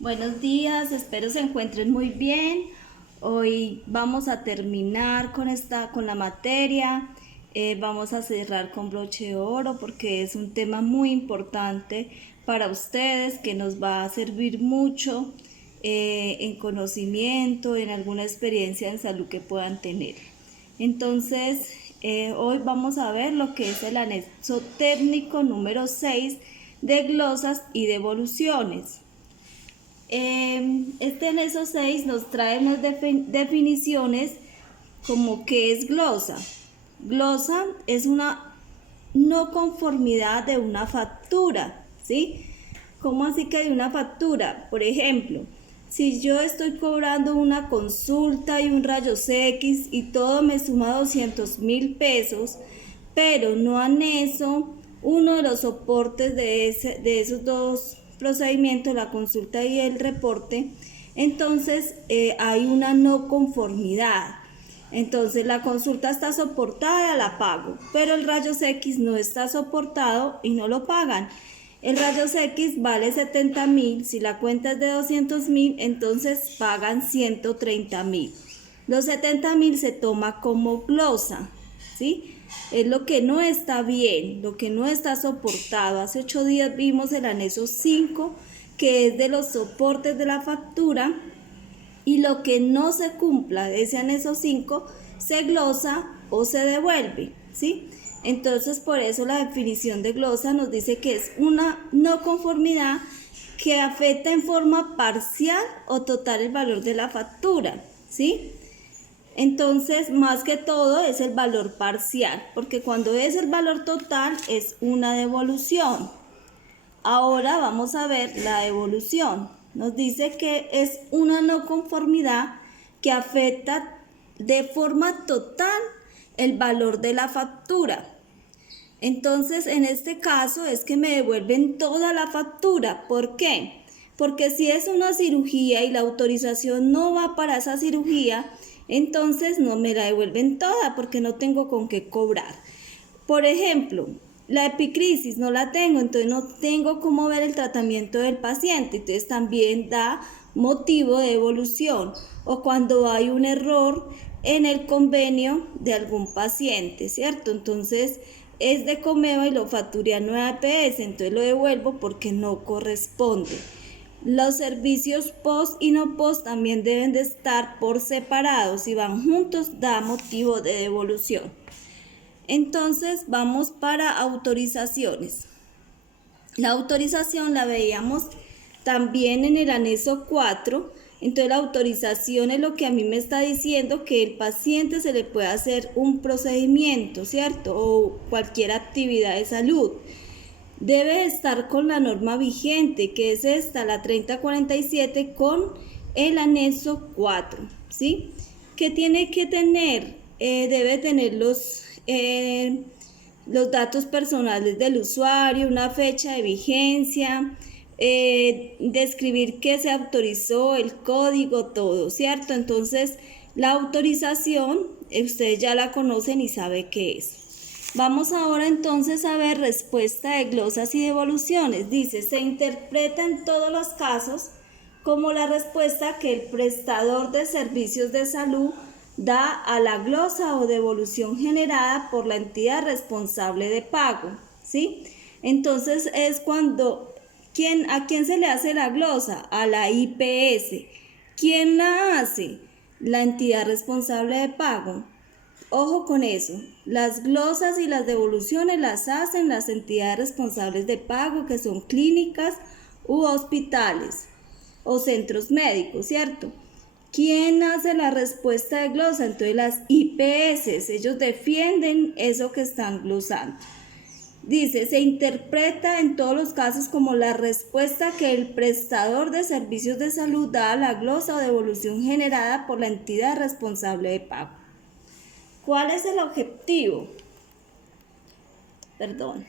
Buenos días, espero se encuentren muy bien. Hoy vamos a terminar con la materia. Vamos a cerrar con broche de oro porque es un tema muy importante para ustedes que nos va a servir mucho en conocimiento, en alguna experiencia en salud que puedan tener. Entonces, hoy vamos a ver lo que es el anexo técnico número 6 de glosas y devoluciones. Este anexo 6 nos trae unas definiciones como qué es glosa. Glosa es una no conformidad de una factura, ¿sí? ¿Cómo así que de una factura? Por ejemplo, si yo estoy cobrando una consulta y un rayos X y todo me suma 200.000 pesos, pero no anexo uno de los soportes de esos dos procedimientos, la consulta y el reporte, entonces hay una no conformidad. Entonces la consulta está soportada, la pago, pero el rayos X no está soportado y no lo pagan. El rayos X vale 70.000, si la cuenta es de 200.000, entonces pagan 130.000. Los 70.000 se toma como glosa, ¿sí? Es lo que no está bien, lo que no está soportado. Hace 8 días vimos el anexo 5, que es de los soportes de la factura, y lo que no se cumpla de ese anexo 5 se glosa o se devuelve, ¿sí? Entonces, por eso la definición de glosa nos dice que es una no conformidad que afecta en forma parcial o total el valor de la factura, ¿sí? Entonces, más que todo es el valor parcial, porque cuando es el valor total es una devolución. Ahora vamos a ver la devolución. Nos dice que es una no conformidad que afecta de forma total el valor de la factura. Entonces, en este caso es que me devuelven toda la factura. ¿Por qué? Porque si es una cirugía y la autorización no va para esa cirugía, entonces no me la devuelven toda porque no tengo con qué cobrar. Por ejemplo, la epicrisis no la tengo, entonces no tengo cómo ver el tratamiento del paciente, entonces también da motivo de devolución. O cuando hay un error en el convenio de algún paciente, ¿cierto? Entonces es de Comeva y lo facturé a 9 APS, entonces lo devuelvo porque no corresponde. Los servicios post y no post también deben de estar por separado. Si van juntos, da motivo de devolución. Entonces vamos para autorizaciones. La autorización la veíamos también en el anexo 4. Entonces la autorización es lo que a mí me está diciendo que el paciente se le puede hacer un procedimiento, ¿cierto? O cualquier actividad de salud. Debe estar con la norma vigente, que es esta, la 3047, con el anexo 4, ¿sí? ¿Qué tiene que tener? Debe tener los datos personales del usuario, una fecha de vigencia, describir qué se autorizó, el código, todo, ¿cierto? Entonces, la autorización, ustedes ya la conocen y saben qué es. Vamos ahora entonces a ver respuesta de glosas y devoluciones. Dice, se interpreta en todos los casos como la respuesta que el prestador de servicios de salud da a la glosa o devolución generada por la entidad responsable de pago, ¿sí? Entonces es cuando, ¿a quién se le hace la glosa? A la IPS. ¿Quién la hace? La entidad responsable de pago. Ojo con eso, las glosas y las devoluciones las hacen las entidades responsables de pago, que son clínicas u hospitales o centros médicos, ¿cierto? ¿Quién hace la respuesta de glosa? Entonces las IPS, ellos defienden eso que están glosando. Dice, se interpreta en todos los casos como la respuesta que el prestador de servicios de salud da a la glosa o devolución generada por la entidad responsable de pago. ¿Cuál es el objetivo? Entonces,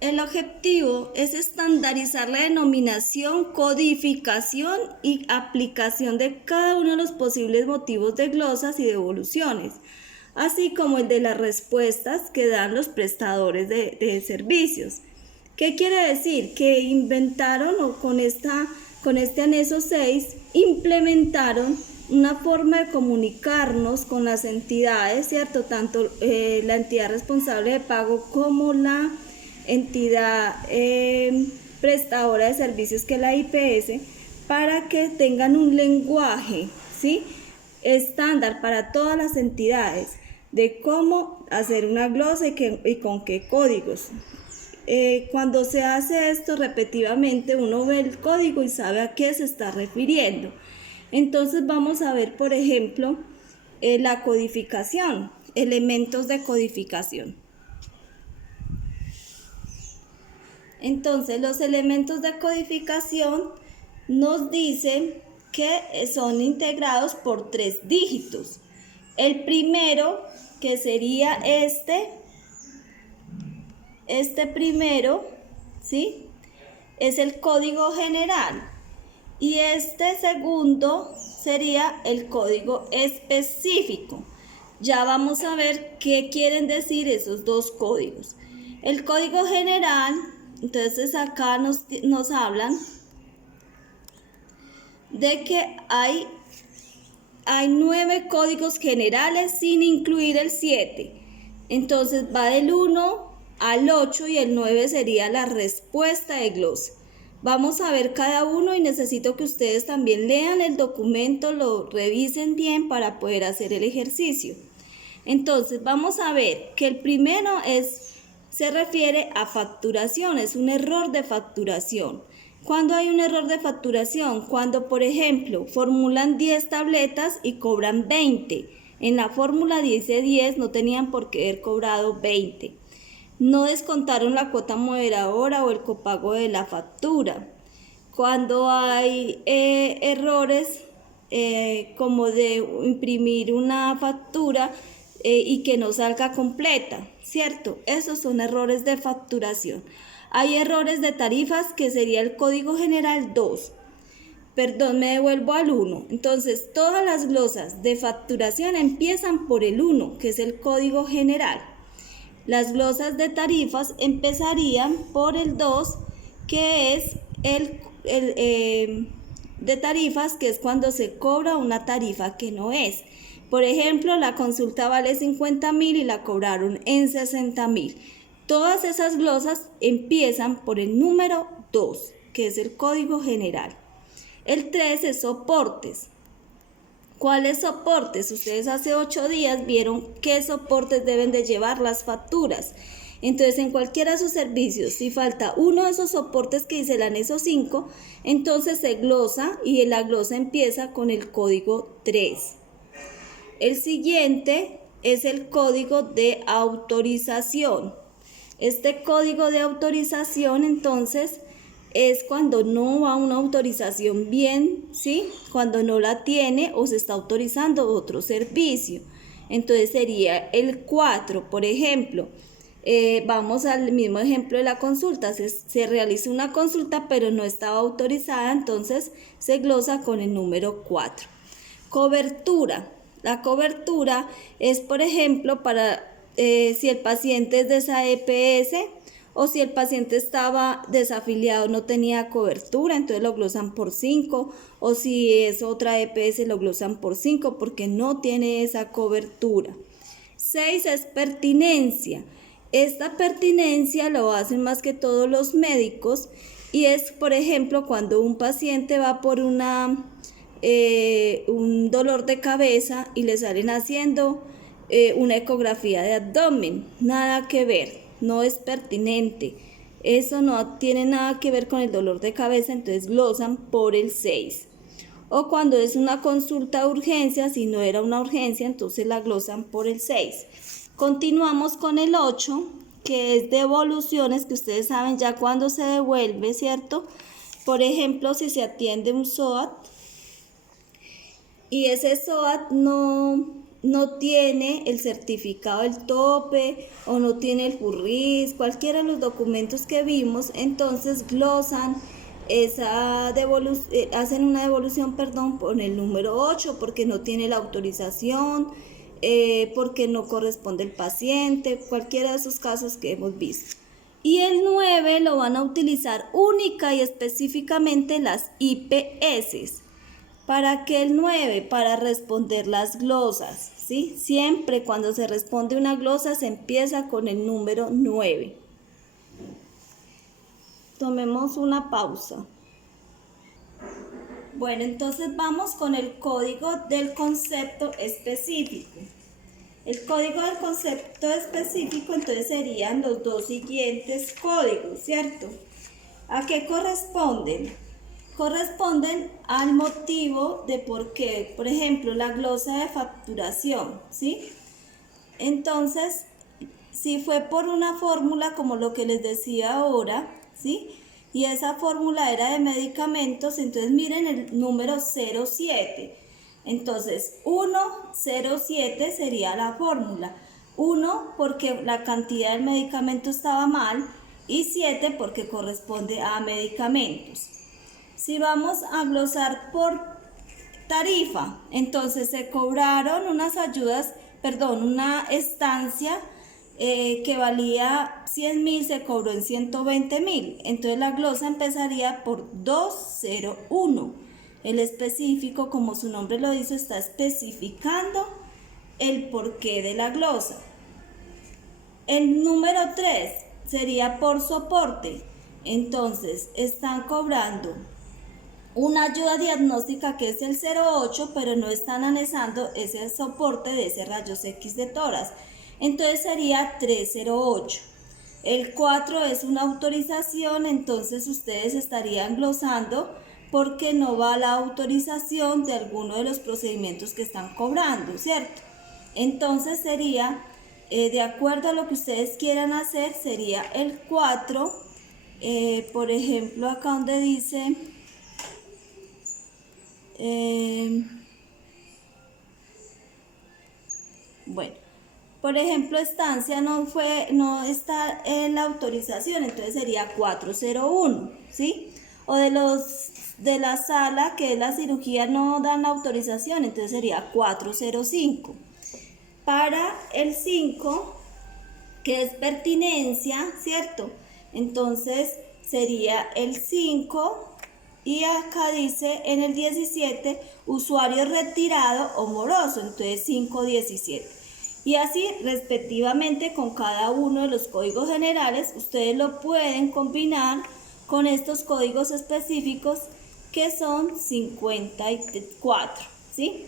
el objetivo es estandarizar la denominación, codificación y aplicación de cada uno de los posibles motivos de glosas y devoluciones, así como el de las respuestas que dan los prestadores de servicios. ¿Qué quiere decir? Que inventaron o con este anexo 6 implementaron una forma de comunicarnos con las entidades, ¿cierto? Tanto la entidad responsable de pago como la entidad prestadora de servicios, que es la IPS, para que tengan un lenguaje, ¿sí?, estándar para todas las entidades de cómo hacer una glosa y con qué códigos. Cuando se hace esto repetitivamente, uno ve el código y sabe a qué se está refiriendo. Entonces vamos a ver, por ejemplo, la codificación, elementos de codificación. Entonces, los elementos de codificación nos dicen que son integrados por 3 dígitos. El primero, que sería este primero, ¿sí?, es el código general. Y este segundo sería el código específico. Ya vamos a ver qué quieren decir esos 2 códigos. El código general, entonces acá nos hablan de que hay 9 códigos generales sin incluir el 7. Entonces va del 1 al 8 y el 9 sería la respuesta de glosa. Vamos a ver cada uno y necesito que ustedes también lean el documento, lo revisen bien para poder hacer el ejercicio. Entonces vamos a ver que el primero se refiere a facturación, es un error de facturación. ¿Cuándo hay un error de facturación? Cuando, por ejemplo, formulan 10 tabletas y cobran 20. En la fórmula dice 10, no tenían por qué haber cobrado 20. No descontaron la cuota moderadora o el copago de la factura. Cuando hay errores como de imprimir una factura y que no salga completa, ¿cierto? Esos son errores de facturación. Hay errores de tarifas, que sería el código general 2. Perdón, me devuelvo al 1. Entonces, todas las glosas de facturación empiezan por el 1, que es el código general. Las glosas de tarifas empezarían por el 2, que es el de tarifas, que es cuando se cobra una tarifa que no es. Por ejemplo, la consulta vale 50.000 y la cobraron en 60.000. Todas esas glosas empiezan por el número 2, que es el código general. El 3 es soportes. ¿Cuáles soportes? Ustedes hace 8 días vieron qué soportes deben de llevar las facturas. Entonces, en cualquiera de sus servicios, si falta uno de esos soportes que dice el anexo 5, entonces se glosa y la glosa empieza con el código 3. El siguiente es el código de autorización. Este código de autorización, entonces, es cuando no va una autorización bien, ¿sí? Cuando no la tiene o se está autorizando otro servicio. Entonces sería el 4, por ejemplo. Vamos al mismo ejemplo de la consulta. Se realiza una consulta pero no estaba autorizada, entonces se glosa con el número 4. Cobertura. La cobertura es, por ejemplo, para si el paciente es de esa EPS o si el paciente estaba desafiliado, no tenía cobertura, entonces lo glosan por 5, o si es otra EPS lo glosan por 5 porque no tiene esa cobertura. 6 es pertinencia. Esta pertinencia lo hacen más que todos los médicos y es, por ejemplo, cuando un paciente va por un dolor de cabeza y le salen haciendo una ecografía de abdomen. Nada que ver, no es pertinente. Eso no tiene nada que ver con el dolor de cabeza, entonces glosan por el 6. O cuando es una consulta de urgencia, si no era una urgencia, entonces la glosan por el 6. Continuamos con el 8, que es devoluciones, que ustedes saben ya cuando se devuelve, ¿cierto? Por ejemplo, si se atiende un SOAT y ese SOAT no tiene el certificado del tope o no tiene el FURRIS, cualquiera de los documentos que vimos, entonces glosan esa hacen una devolución, por el número 8 porque no tiene la autorización, porque no corresponde el paciente, cualquiera de esos casos que hemos visto. Y el 9 lo van a utilizar única y específicamente las IPS. ¿Para qué el 9? Para responder las glosas, ¿sí? Siempre cuando se responde una glosa se empieza con el número 9. Tomemos una pausa. Bueno, entonces vamos con el código del concepto específico. El código del concepto específico entonces serían los dos siguientes códigos, ¿cierto? ¿A qué corresponden? Corresponden al motivo de por qué, por ejemplo, la glosa de facturación, ¿sí? Entonces, si fue por una fórmula como lo que les decía ahora, ¿sí? Y esa fórmula era de medicamentos, entonces miren el número 07. Entonces, 107 sería la fórmula. 1 porque la cantidad del medicamento estaba mal y 7 porque corresponde a medicamentos. Si vamos a glosar por tarifa, entonces se cobraron unas ayudas, una estancia que valía 100.000, se cobró en 120.000. Entonces la glosa empezaría por 201. El específico, como su nombre lo dice, está especificando el porqué de la glosa. El número 3 sería por soporte. Entonces están cobrando una ayuda diagnóstica que es el 08, pero no están anexando ese soporte de ese rayos X de tórax. Entonces sería 308. El 4 es una autorización, entonces ustedes estarían glosando porque no va la autorización de alguno de los procedimientos que están cobrando, ¿cierto? Entonces sería, de acuerdo a lo que ustedes quieran hacer, sería el 4, por ejemplo, acá donde dice... bueno, por ejemplo, estancia no está en la autorización, entonces sería 401, ¿sí? O de la sala, que es la cirugía, no dan la autorización, entonces sería 405. Para el 5, que es pertinencia, ¿cierto? Entonces sería el 5. Y acá dice en el 17, usuario retirado o moroso, entonces 517. Y así respectivamente con cada uno de los códigos generales, ustedes lo pueden combinar con estos códigos específicos que son 54, ¿sí?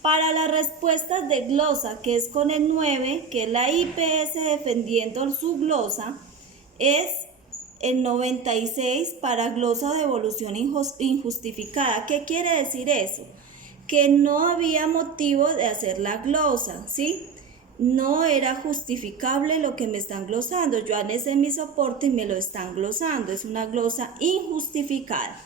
Para las respuestas de glosa, que es con el 9, que es la IPS defendiendo su glosa, es el 96 para glosa de devolución injustificada. ¿Qué quiere decir eso? Que no había motivo de hacer la glosa, ¿sí? No era justificable lo que me están glosando. Yo anexé mi soporte y me lo están glosando. Es una glosa injustificada.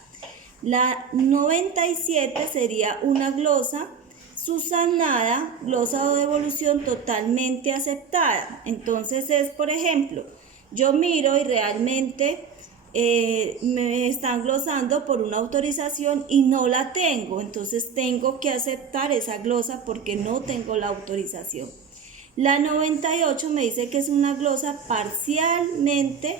La 97 sería una glosa subsanada, glosa de devolución totalmente aceptada. Entonces es, por ejemplo, yo miro y realmente me están glosando por una autorización y no la tengo, entonces tengo que aceptar esa glosa porque no tengo la autorización. La 98 me dice que es una glosa parcialmente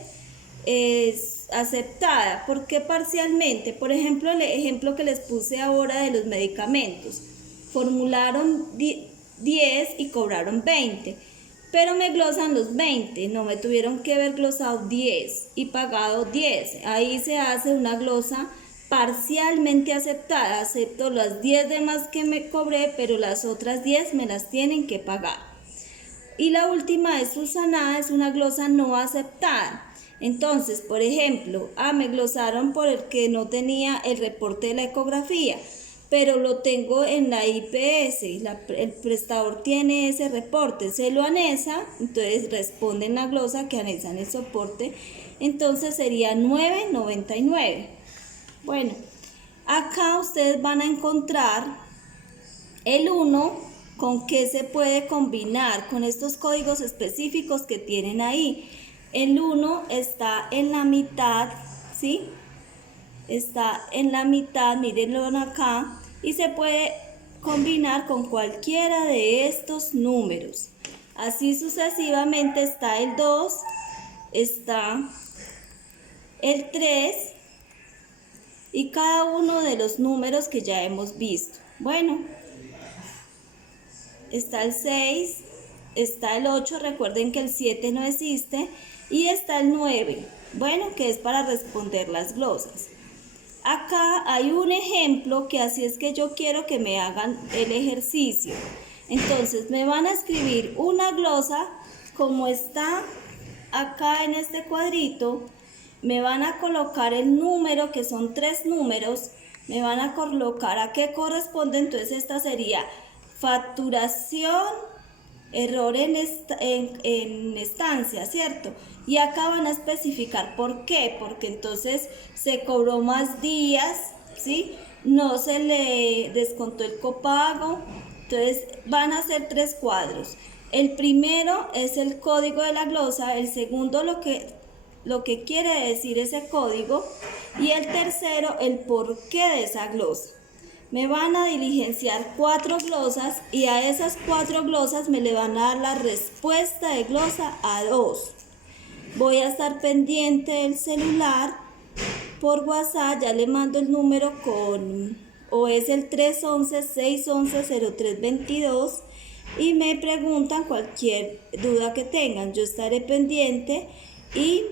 aceptada. ¿Por qué parcialmente? Por ejemplo, el ejemplo que les puse ahora de los medicamentos. Formularon 10 y cobraron 20. Pero me glosan los 20, no me tuvieron que haber glosado 10 y pagado 10. Ahí se hace una glosa parcialmente aceptada. Acepto las 10 demás que me cobré, pero las otras 10 me las tienen que pagar. Y la última es subsanada, es una glosa no aceptada. Entonces, por ejemplo, me glosaron por el que no tenía el reporte de la ecografía, pero lo tengo en la IPS, el prestador tiene ese reporte, se lo anexa, entonces responde en la glosa que anexan el soporte, entonces sería 999. Bueno, acá ustedes van a encontrar el 1 con qué se puede combinar con estos códigos específicos que tienen ahí. El 1 está en la mitad, ¿sí? Está en la mitad, mírenlo acá, y se puede combinar con cualquiera de estos números. Así sucesivamente está el 2, está el 3 y cada uno de los números que ya hemos visto. Bueno, está el 6, está el 8, recuerden que el 7 no existe, y está el 9, bueno, que es para responder las glosas. Acá hay un ejemplo que así es que yo quiero que me hagan el ejercicio. Entonces me van a escribir una glosa como está acá en este cuadrito, me van a colocar el número, que son 3 números, me van a colocar a qué corresponde. Entonces esta sería facturación, error en estancia, ¿cierto? Y acá van a especificar por qué, porque entonces se cobró más días, ¿sí? No se le descontó el copago. Entonces van a ser 3 cuadros. El primero es el código de la glosa, el segundo lo que quiere decir ese código, y el tercero el porqué de esa glosa. Me van a diligenciar 4 glosas y a esas 4 glosas me le van a dar la respuesta de glosa a 2. Voy a estar pendiente del celular por WhatsApp, ya le mando el número o es el 311-611-0322 y me preguntan cualquier duda que tengan. Yo estaré pendiente y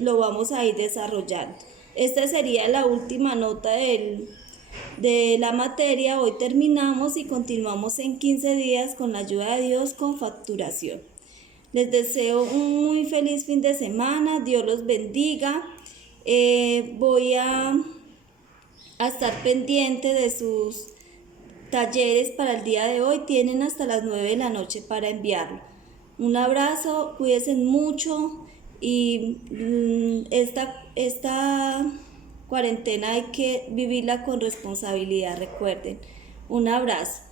lo vamos a ir desarrollando. Esta sería la última nota de la materia. Hoy terminamos y continuamos en 15 días con la ayuda de Dios con facturación. Les deseo un muy feliz fin de semana, Dios los bendiga. Voy a estar pendiente de sus talleres para el día de hoy. Tienen hasta las 9 de la noche para enviarlo. Un abrazo, cuídense mucho y esta cuarentena hay que vivirla con responsabilidad, recuerden. Un abrazo.